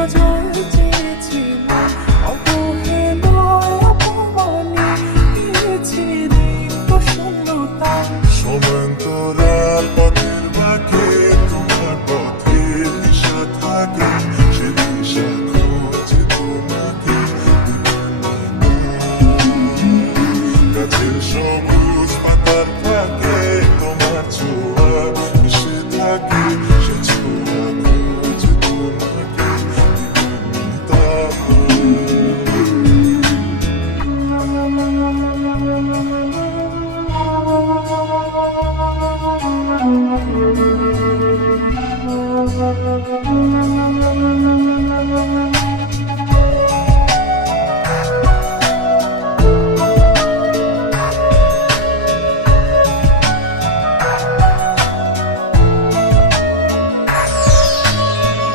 নজর চেয়েছিলাম, অবহেলায় অপমানে দিয়েছি রিক্ত শূন্যতা। সমান্তরাল পথের বাঁকে তোমার পথের দিশা থাকে, সে দিশা খোঁজে তোমাকে গাছের সবুজ পাতার ফাঁকে তোমার ছোঁয়া মিশে থাকে, সে ছোঁয়া খোঁজে তোমাকে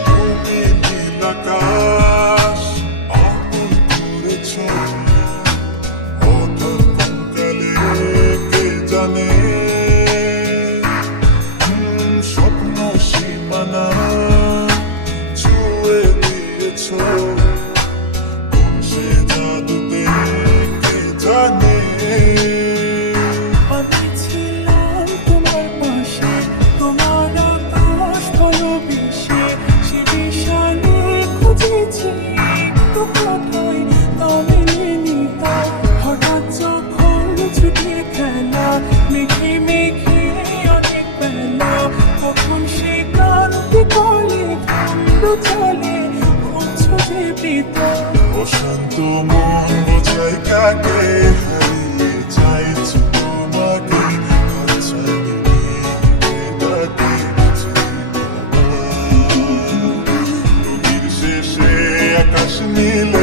তুমি নীল আকাশ আপন করেছ, অতল কালে কে জানে স্বপ্ন সীমানা ছুঁয়ে দিয়েছ, কোন সে জাদুতে কে জানে। আমি ছিলাম তোমার পাশে, তোমার আকাশ ভালোবেসে, সে বিশালে খুঁজেছি একটু কোথায় তা মেলেনি তা। হঠাৎ যখন ছুটে খেলা মেঘে মেঘে অনেক বেলা, তখন সে ক্লান্তি কলে খন্ড চলে খুঁজছো যে পিতা। অশান্ত মন বোঝাই কাকে, হারিয়ে চাইছো তোমাকে, হাতছানি নিয়ে ডাকে গভীর শেষে আকাশ নীল